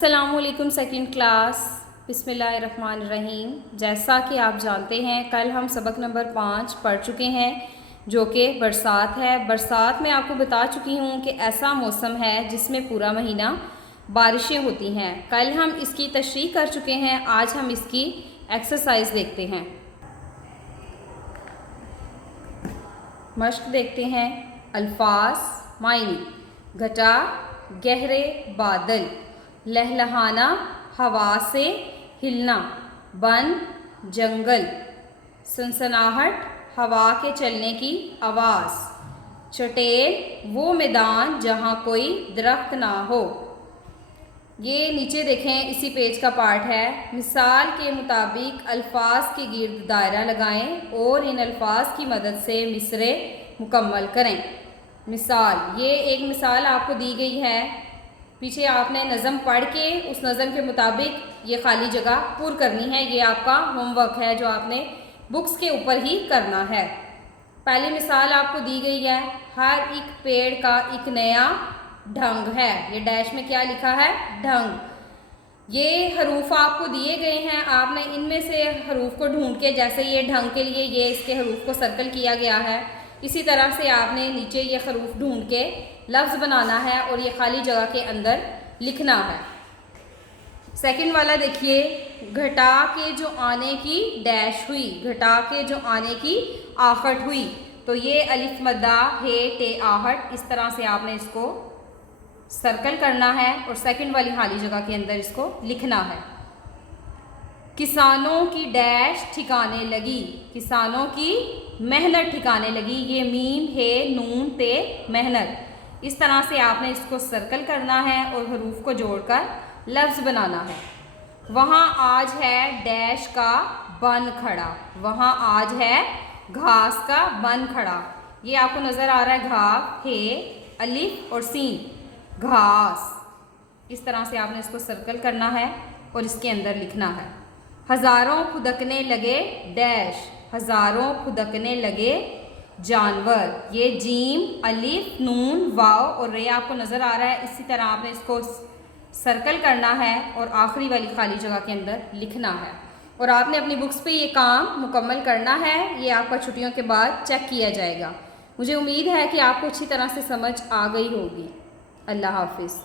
अस्सलामुअलैकुम second class. बिस्मिल्लाहिर्रहमानिर्रहीम। जैसा कि आप जानते हैं कल हम सबक नंबर 5 पढ़ चुके हैं जो कि बरसात है। बरसात में आपको बता चुकी हूँ कि ऐसा मौसम है जिसमें पूरा महीना बारिशें होती हैं। कल हम इसकी तशरीह कर चुके हैं, आज हम इसकी एक्सरसाइज देखते हैं, मश्क देखते हैं। अल्फाज मायनी: घटा, गहरे बादल, लहलहाना, हवा से हिलना, बन, जंगल, सनसनाहट, हवा के चलने की आवाज़, चटेल, वो मैदान जहाँ कोई दरख्त ना हो। ये नीचे देखें, इसी पेज का पार्ट है। मिसाल के मुताबिक अल्फाज के गिर्द दायरा लगाएं और इन अल्फाज की मदद से मिसरे मुकम्मल करें। मिसाल, ये एक मिसाल आपको दी गई है, पीछे आपने नज़म पढ़ के उस नज़म के मुताबिक ये खाली जगह पूरी करनी है। ये आपका होमवर्क है जो आपने बुक्स के ऊपर ही करना है। पहली मिसाल आपको दी गई है, हर एक पेड़ का एक नया ढंग है। ये डैश में क्या लिखा है? ढंग। ये हरूफ आपको दिए गए हैं, आपने इनमें से हरूफ को ढूंढ के, जैसे ये ढंग के लिए ये इसके हरूफ को सर्कल किया गया है, इसी तरह से आपने नीचे ये हरूफ ढूंढ के लफ्ज़ बनाना है और ये खाली जगह के अंदर लिखना है। सेकंड वाला देखिए, घटा के जो आने की डैश हुई, घटा के जो आने की आहट हुई, तो ये अलिफ मद्दा हे टे आहट, इस तरह से आपने इसको सर्कल करना है और सेकंड वाली खाली जगह के अंदर इसको लिखना है। किसानों की डैश ठिकाने लगी, किसानों की मेहनत ठिकाने लगी, ये मीम हे नून ते मेहनत, इस तरह से आपने इसको सर्कल करना है और हरूफ को जोड़कर लफ्ज़ बनाना है। वहाँ आज है डैश का बन खड़ा, वहाँ आज है घास का बन खड़ा। ये आपको नज़र आ रहा है, घा, हे, अलिफ और सीन, घास। इस तरह से आपने इसको सर्कल करना है और इसके अंदर लिखना है। हज़ारों फुदकने लगे डैश, हज़ारों फुदकने लगे जानवर, ये जीम, अलिफ, नून, वाव और रे आपको नज़र आ रहा है। इसी तरह आपने इसको सर्कल करना है और आखिरी वाली खाली जगह के अंदर लिखना है और आपने अपनी बुक्स पे ये काम मुकम्मल करना है। ये आपका छुट्टियों के बाद चेक किया जाएगा। मुझे उम्मीद है कि आपको अच्छी तरह से समझ आ गई होगी। अल्लाह हाफिज़।